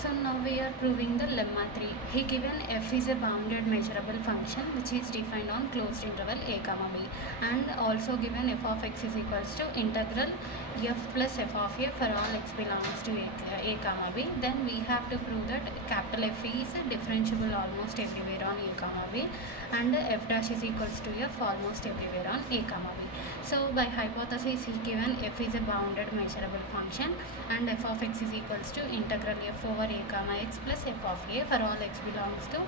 So now we are proving the lemma 3. He given f is a bounded measurable function which is defined on closed interval a comma b, and also given f of x is equals to integral f plus f of a for all x belongs to a comma b. Then we have to prove that capital F is differentiable almost everywhere on a comma b, and f dash is equals to f almost everywhere on a comma b. So by hypothesis he given f is a bounded measurable function and f of x is equals to integral f over a comma x plus f of a for all x belongs to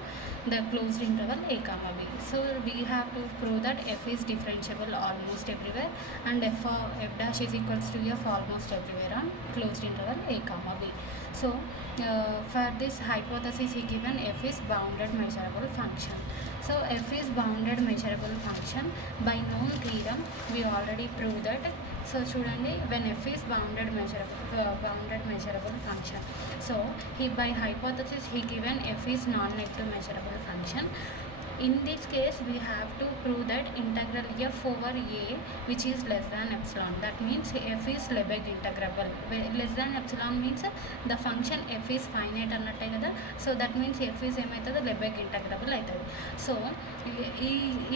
the closed interval a comma b. So we have to prove that f is differentiable almost everywhere and f dash is equals to f almost everywhere on closed interval a comma b. So for this hypothesis he given f is bounded measurable function. So f is bounded measurable function. By known theorem we already proved that. So చూడండి, when f is bounded measurable function, so he by hypothesis he given f is non-negative measurable function. In this case we have to prove that integral f over a which is less than epsilon, that means f is Lebesgue integrable. Less than epsilon means the function f is finite అన్నట్టే కదా. So that means f is ఏమవుతుంది, Lebesgue integrable అవుతుంది. So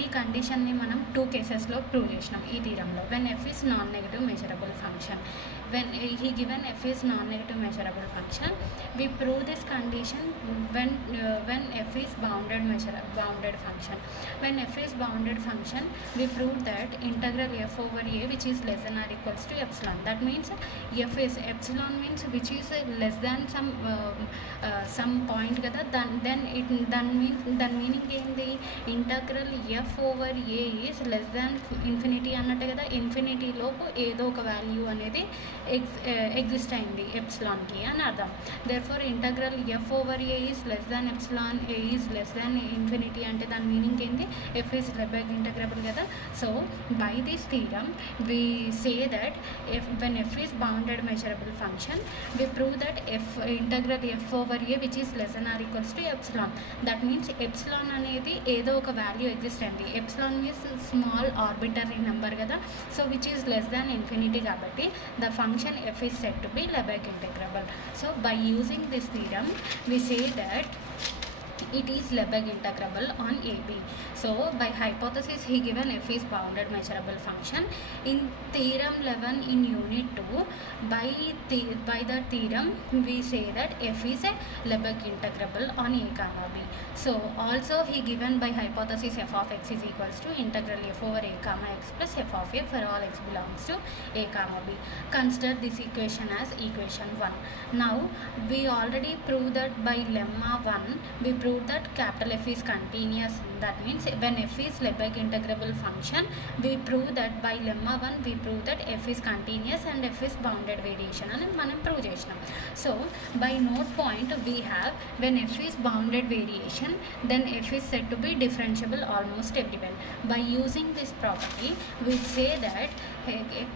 ఈ కండిషన్ని మనం 2 కేసెస్లో prove చేసినాం ఈ థీరంలో. When f is non negative measurable function, when he given f is non-negative measurable function, we prove this condition when f is bounded function. When f is bounded function, we prove that integral f over a which is less than or equals to epsilon, that means f is epsilon means which is less than some point kada, then meaning ఏంది, integral f over a is less than infinity అన్నట్టే కదా. ఇన్ఫినిటీ లోపు ఏదో ఒక వాల్యూ అనేది ఎగ్జిస్ట్ అయింది ఎప్సిలాన్కి అని అర్థం. Therefore integral f over a is less than epsilon, a is less than infinity అంటే దాని మీనింగ్ ఏంటి, ఎఫ్ ఈజ్ Lebesgue integrable కదా. So by this theorem we say that when f is bounded measurable function, we prove that integral f over a which is less than or equals to epsilon, that means epsilon అనేది ఏదో ఒక value exist అయింది. Epsilon means small arbitrary number కదా. So which is less than infinity కాబట్టి the function f is said to be Lebesgue integrable. So by using this theorem we say that it is Lebesgue integrable on AB. So by hypothesis he given f is bounded measurable function. In theorem 11 in unit 2, by the theorem we say that f is a Lebesgue integrable on a comma b. So also he given by hypothesis f of x is equals to integral f over a comma x plus f of a for all x belongs to a comma b. Consider this equation as equation 1. Now we already proved that by lemma 1 we proved that capital F is continuous. That means when f is Lebesgue integrable function, we prove that by lemma 1 we prove that f is continuous and f is bounded variation అని మనం prove చేసినాం. So by note point we have when f is bounded variation then f is said to be differentiable almost everywhere. By using this property we say that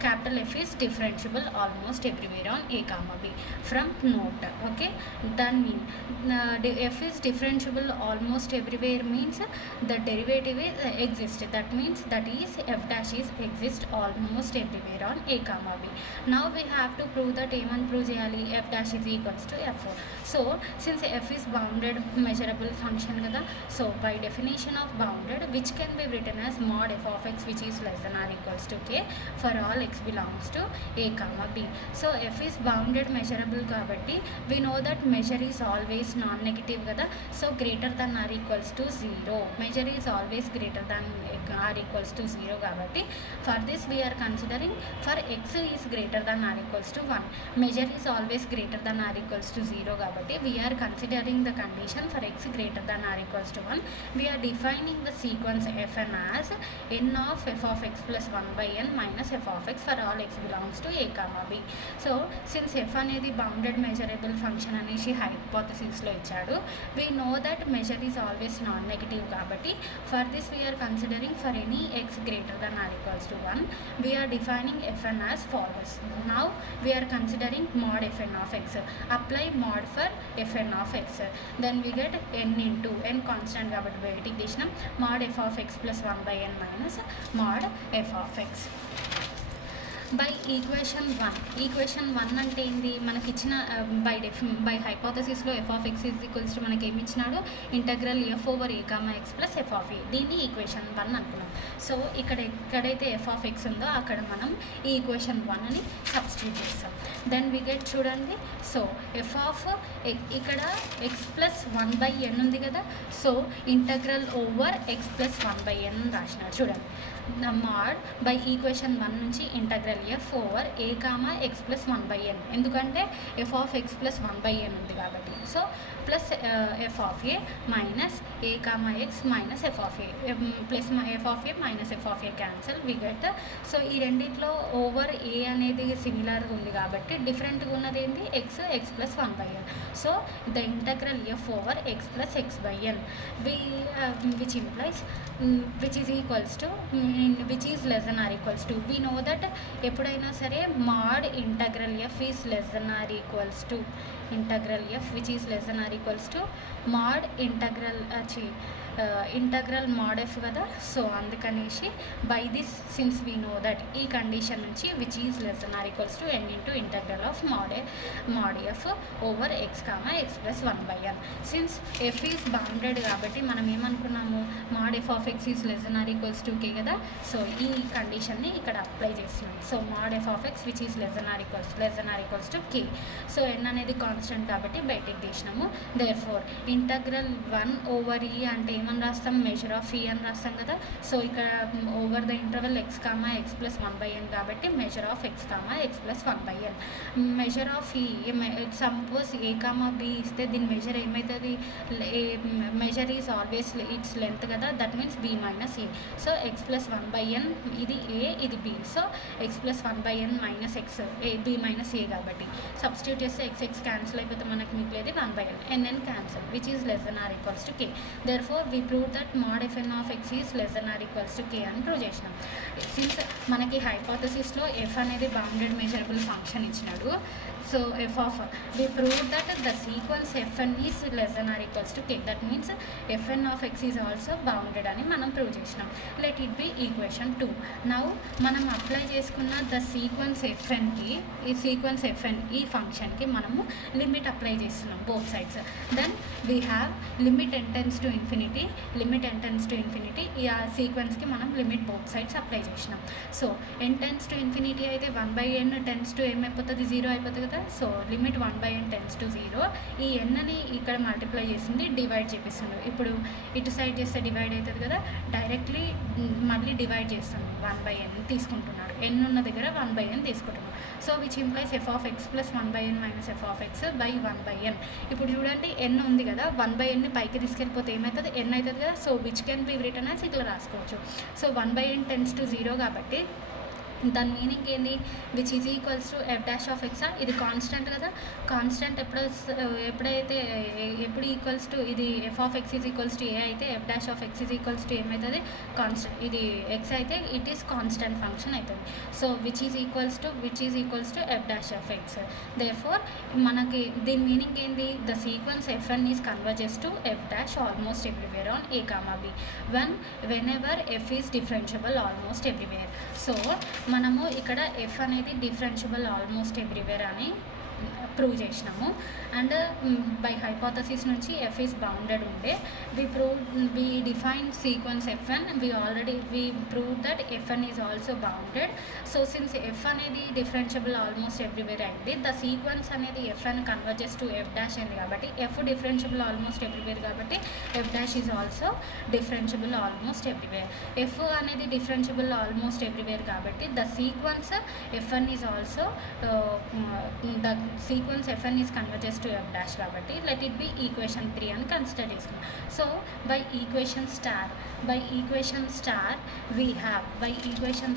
capital F is differentiable almost everywhere on a comma b from note. Okay, that mean f is differentiable almost everywhere means the derivative is exist, that means that is f dash is exist almost everywhere on a comma b. Now we have to prove that ఏమని ప్రూవ్ చేయాలి, f dash is equals to f. So since f is bounded measurable function కదా, so by definition of bounded which can be written as mod f of x which is less than or equals to k for all x belongs to a comma b. So f is bounded measurable కాబట్టి we know that measure is always non-negative కదా. So greater than or equals to 0, measure is always greater than or equals to 0 కాబట్టి for this we are considering for x is greater than or equals to 1, measure is always greater than or equals to 0 కాబట్టి we are considering the condition for x greater than or equals to 1. We are defining the sequence fn as n of f of x plus 1 by n minus f of x for all x belongs to a comma b. So since f అనేది bounded measurable function అనేసి హైపోథసిస్లో ఇచ్చాడు, we know that measure is always non-negative కాబట్టి for this we are considering for any x greater than or equals to 1 we are defining fn as follows. Now we are considering mod fn of x, apply mod for fn of x, then we get n into n constant కాబట్టి బయటికి తీసినాం, mod f of x plus 1 by n minus mod f of x. By equation one అంటే ఏంది, మనకి ఇచ్చిన by హైపోథసిస్లో f of x is equals to మనకి ఏమి ఇచ్చినాడు, integral f over a comma x plus f of a. దీన్ని equation one అనుకున్నాం. సో ఎక్కడైతే ఎఫ్ ఆఫ్ ఎక్స్ ఉందో అక్కడ మనం ఈ ఈక్వేషన్ వన్ అని సబ్స్టిట్యూట్ చేస్తాం. దెన్ వి గెట్ చూడండి, సో ఎఫ్ ఆఫ్ ఇక్కడ ఎక్స్ ప్లస్ 1/n ఉంది కదా, so integral over x plus 1/n రాసినాడు చూడండి. మాడ్ బై ఈక్వేషన్ వన్ నుంచి integral f over a comma x plus 1/n, ఎందుకంటే f of x plus 1/n ఉంది కాబట్టి. So plus f of a minus a comma x minus f of a plus f of a minus f of a cancel, we get. So ఈ రెండింటిలో over a అనేది సిమిలర్గా ఉంది కాబట్టి డిఫరెంట్గా ఉన్నది ఏంటి, x plus 1/n. So the integral f over x plus x/n which implies which is equals to which is less than are equals to, we know that ఎప్పుడైనా సరే mod integral f is less than are equals to integral f which is less than are equals to mod integral mod f కదా. So అందుకనేసి by this since we know that ఈ condition నుంచి which is less than are equals to n into integral of mod f over x comma x plus 1/n. Since f is bounded కాబట్టి మనం ఏమనుకున్నాము, mod f of x is less than are equals to k కదా. So ఈ కండిషన్ని ఇక్కడ apply చేస్తున్నాం. So mod f of x which is less than are equals to k. So n అనేది constant కాబట్టి బయటికి తీసినాము. దేర్ఫోర్ ఇంటగ్రల్ 1 ఓవర్ ఈ అంటే ఏమని రాస్తాం, మెజర్ ఆఫ్ ఈ అని రాస్తాం కదా. సో ఇక్కడ over the interval x comma x plus 1/n కాబట్టి measure of x comma x plus 1/n. Measure of ఈ సపోజ్ ఏ కామా బి ఇస్తే దీని మెజర్ ఏమవుతుంది, measure is always its length కదా, that means b minus a. So x plus 1/n ఇది a ఇది b. So x plus 1/n minus x b minus a కాబట్టి substitute చేస్తే x cancel అయిపోతే మనకి మిగిలేది 1/n, n n cancel which is less than are equals to k. Therefore we prove that mod f n of x is less than are equals to k అని prove చేసినాం. Since మనకి హైపోథసిస్లో f అనేది bounded measurable function ఇచ్చినాడు. So f of we prove that the sequence f n is less than are equals to k, that means f n of x is also bounded అని మనం prove చేసినాం. Let it be equation 2. Now మనం అప్లై చేసుకున్న the sequence ఎఫ్ఎన్కి, ఈ sequence f n ఈ ఫంక్షన్కి మనము లిమిట్ అప్లై చేస్తున్నాం both sides. Then we have limit n tends to infinity ఈ ఆ సీక్వెన్స్కి మనం లిమిట్ బోత్ సైడ్స్ అప్లై చేసినాం. So n tends to infinity అయితే 1/n టెన్స్ టు ఏమైపోతుంది, 0 అయిపోతుంది కదా. So limit 1/n tends to 0. ఈ n అని ఇక్కడ మల్టిప్లై చేసింది డివైడ్ చేపిస్తుంది. ఇప్పుడు ఇటు సైడ్ చేస్తే డివైడ్ అవుతుంది కదా, డైరెక్ట్లీ మళ్ళీ డివైడ్ చేస్తాను 1/n తీసుకుంటున్నాడు, n ఉన్న దగ్గర 1/n తీసుకుంటున్నాడు. So which implies f of x plus 1/n minus f of X by 1/n. ఇప్పుడు చూడండి n ఉంది కదా, 1/nని పైకి తీసుకెళ్ళిపోతే ఏమవుతుంది, n అవుతుంది కదా. So which can be return as ఇట్లా రాసుకోవచ్చు. సో 1/n టెన్స్ టు 0 కాబట్టి దాని మీనింగ్ ఏంది, which is equals to f dash of x. ఇది కాన్స్టెంట్ కదా, కాన్స్టెంట్ ఎప్పుడు ఈక్వల్స్ టు ఇది f of x is equals to a అయితే f dash of x is equals to ఏమవుతుంది, constant. ఇది ఎక్స్ అయితే ఇట్ ఈస్ కాన్స్టెంట్ ఫంక్షన్ అవుతుంది. So which is equals to f dash of x. Therefore మనకి దీని meaning ఏంది, the sequence f n is converges to f dash almost everywhere on a comma b whenever f is differentiable almost everywhere. So మనము ఇక్కడ f అనేది differentiable almost everywhere అని prove చేసినాము. And by hypothesis నుంచి f is bounded ఉండే we define sequence f n, we prove that f n is also bounded. So since f అనేది differentiable almost everywhere అయింది, the sequence అనేది f n converges to f dash అయింది కాబట్టి f differentiable almost everywhere కాబట్టి f dash is also differentiable almost everywhere. F అనేది differentiable almost everywhere కాబట్టి the sequence f n is also the sequence f n is converges to f dash కాబట్టి let it be equation 3 అని consider చేసుకున్నాం. So by equation star we have equation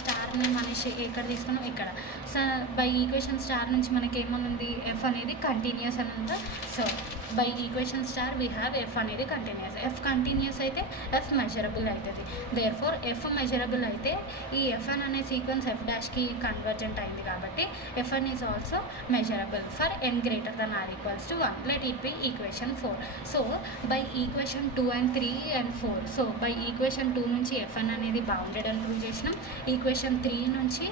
స్టార్ని మనిషి ఎక్కడ తీసుకున్నాం ఇక్కడ. సో బై ఈక్వేషన్ స్టార్ నుంచి మనకి ఏమనుంది, ఎఫ్ అనేది కంటిన్యూస్ అని ఉందా. So by equation star we have F అనేది కంటిన్యూస్. ఎఫ్ కంటిన్యూస్ అయితే ఎఫ్ మెజరబుల్ అవుతుంది. దేర్ఫోర్ ఎఫ్ మెజరబుల్ అయితే ఈ ఎఫ్ఎన్ అనే సీక్వెన్స్ ఎఫ్ డాష్కి కన్వర్జెంట్ అయింది కాబట్టి FN is also measurable for n greater than or equals to 1. Let it be equation 4. So by equation 2 and 3 and 4, so by equation 2 నుంచి fn అనేది బౌండెడ్ అని ప్రూవ్ చేసినాం, ఈక్వేషన్ 3 నుంచి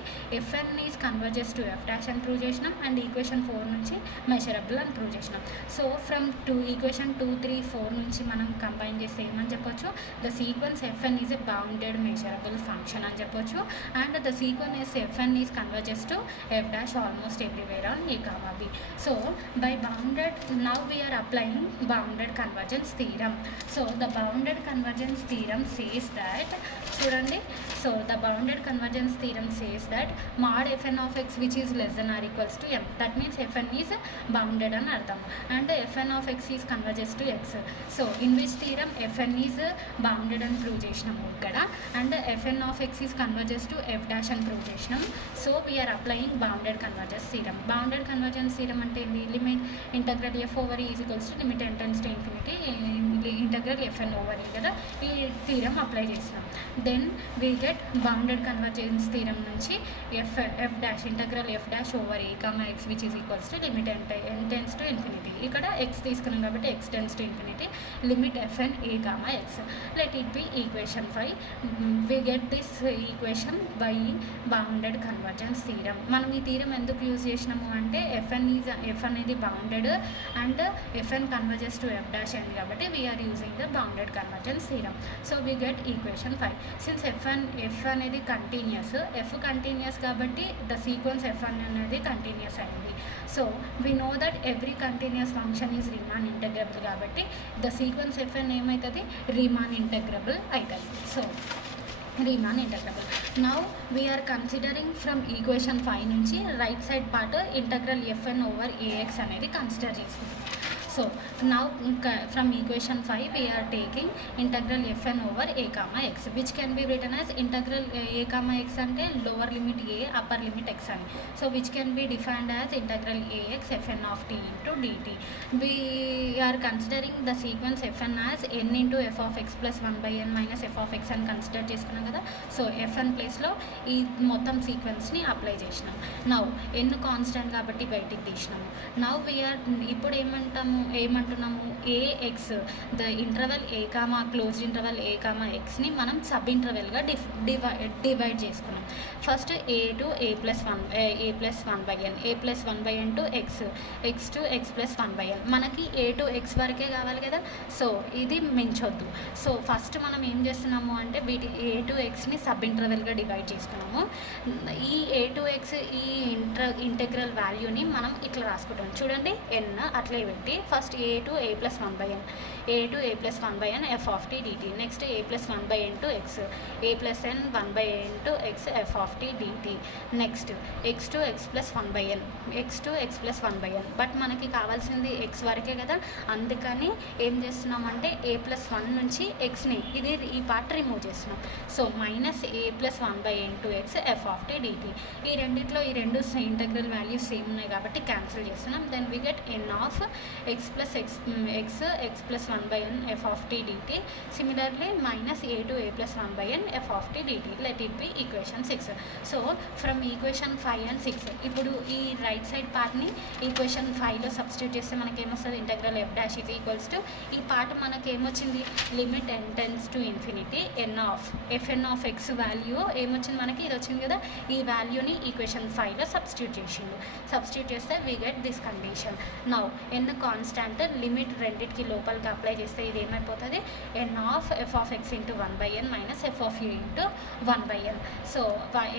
fn is converges to f dash అని ప్రూవ్ చేసినాం, అండ్ ఈక్వేషన్ 4 నుంచి మెజరబుల్ అని prove చేసినాం. సో ఫ్రమ్ ఈక్వేషన్ 2, 3, 4 నుంచి మనం కంబైన్ చేస్తే ఏమని చెప్పొచ్చు, the sequence fn is a bounded measurable function అని చెప్పొచ్చు, and the sequence fn is converges to f dash almost everywhere on a comma b. So by bounded, now we are applying bounded convergence theorem. So the bounded convergence theorem says that, చూడండి, so the bounded convergence theorem says that mod fn of x which is less than or equals to m, that means fn is bounded అని అర్థం, and fn of x is converges to x. So in which theorem fn is bounded అని prove చేసినాము ఇక్కడ, and fn of x is converges to f dash అని prove చేసినాం. So we are applying bounded convergence theorem. Bounded convergence theorem అంటే ఏంటి, limit integral f over is equals to limit n tends to infinity integral fn over ఈ కదా, ఈ theorem apply చేసినాం. Then we get bounded convergence theorem నుంచి f dash integral f dash over a comma x which is equals to limit n tends to infinity, ఇక్కడ x తీసుకున్నాం కాబట్టి x tends to infinity limit fn a comma x. Let it be equation 5. We get this equation by bounded convergence theorem. మనం ఈ theorem ఎందుకు use చేసినాము అంటే f అనేది bounded and fn converges to f dash అయింది కాబట్టి we are using the bounded convergence theorem. So we get equation 5. Since f అనేది continuous, f continuous కాబట్టి ద సీక్వెన్స్ fn అనేది కంటిన్యూస్ అయింది. So we know that every continuous function is Riemann integrable కాబట్టి the sequence fn ఏమవుతుంది, Riemann integrable అవుతుంది. So Riemann integrable. Now we are considering from equation 5 నుంచి right side part integral fn over a x అనేది consider చేసుకుంటాం. So now from equation 5 we are taking integral fn over a comma x, which can be written as integral a comma x ante lower limit a upper limit x ani, so which can be defined as integral ax fn of t into dt. We are considering the sequence fn as n into f of x plus 1 by n minus f of x అని consider చేసుకున్నాం కదా. సో fn ప్లేస్లో ఈ మొత్తం సీక్వెన్స్ని apply చేసినాం. Now n constant కాబట్టి బయటికి తీసినాము. నౌ వీఆర్ ఇప్పుడు ఏమంటున్నాము, a x the interval a comma closed interval a comma ఎక్స్ని మనం సబ్ ఇంటర్వెల్గా డివైడ్ చేసుకున్నాం. First a to a plus 1 by n, a plus 1 by n to x to x plus 1 by n. మనకి a to X వరకే కావాలి కదా, సో ఇది మించొద్దు. సో ఫస్ట్ మనం ఏం చేస్తున్నాము అంటే వీటి ఏ టు ఎక్స్ని సబ్ ఇంటర్వెల్గా డివైడ్ చేసుకున్నాము. ఈ ఏ టు ఎక్స్ ఈ ఇంటెగ్రల్ వాల్యూని మనం ఇట్లా రాసుకుంటాం. చూడండి, ఎన్ అట్లే పెట్టి first a to a plus 1 by n, a to a plus 1 by n f of t d t, next a plus 1 by n to x, a plus n 1 by n to x f of t d t, next x to x plus 1 by n, x to x plus 1 by n. But మనకి కావాల్సింది ఎక్స్ వరకే కదా, అందుకని ఏం చేస్తున్నామంటే ఏ plus 1 నుంచి ఎక్స్ని ఈ పార్ట్ రిమూవ్ చేస్తున్నాం. So minus a plus 1 by n to x f of t d t. ఈ రెండిట్లో ఈ రెండు ఇంటగ్రల్ వాల్యూస్ సేమ్ ఉన్నాయి కాబట్టి క్యాన్సిల్ చేస్తున్నాం. Then we get n of x plus x plus 1 by n f of t dt. Similarly minus a to a plus 1 by n f of t dt. Let it be equation 6. So from equation 5 and 6 ఇప్పుడు ఈ right side పార్ట్ని equation 5లో substitute చేస్తే మనకి ఏమొస్తుంది, integral f dash is equals to ఈ part మనకి ఏమొచ్చింది, limit n tends to infinity n of fn of x value ఏమొచ్చింది మనకి, ఇది వచ్చింది కదా. ఈ వాల్యూని ఈక్వేషన్ 5లో సబ్స్టిట్యూట్ చేస్తే we get this condition. Now n constant limit రెండింటికి లోపలికి అప్లై చేస్తే ఇది ఏమైపోతుంది, n of f of x into 1 by n minus f of u into 1 by n. So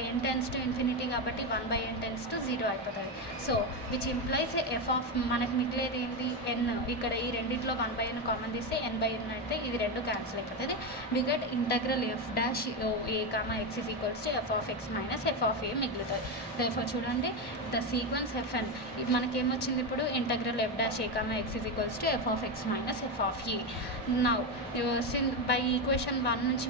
n tends to infinity కాబట్టి 1 by n tends to 0 అయిపోతుంది. So which implies f of మనకు మిగిలేది ఏంటి, ఎన్. ఇక్కడ ఈ రెండింటిలో 1 బై ఎన్ కామన్ తీస్తే ఎన్ బై ఎన్ అయితే ఇది రెండు క్యాన్సిల్ అయిపోతుంది. We get integral f dash a comma x is equals to f of x minus f of a మిగులుతుంది. దేర్ఫోర్ చూడండి, ద సీక్వెన్స్ ఎఫ్ఎన్ మనకేమొచ్చింది ఇప్పుడు, integral f dash a comma x is equals to f of x minus f of a. Now by equation 1 నుంచి